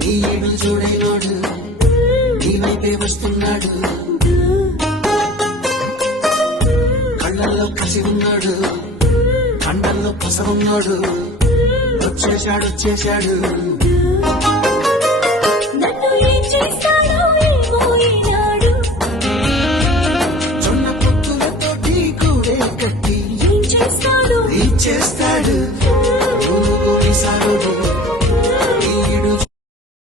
నీ ఏడులు చూడైనోడు నీ వైపే వస్తున్నాడు, కళ్ళల్లో కసి ఉన్నాడు, కండల్లో పస ఉన్నాడు, వచ్చేశాడు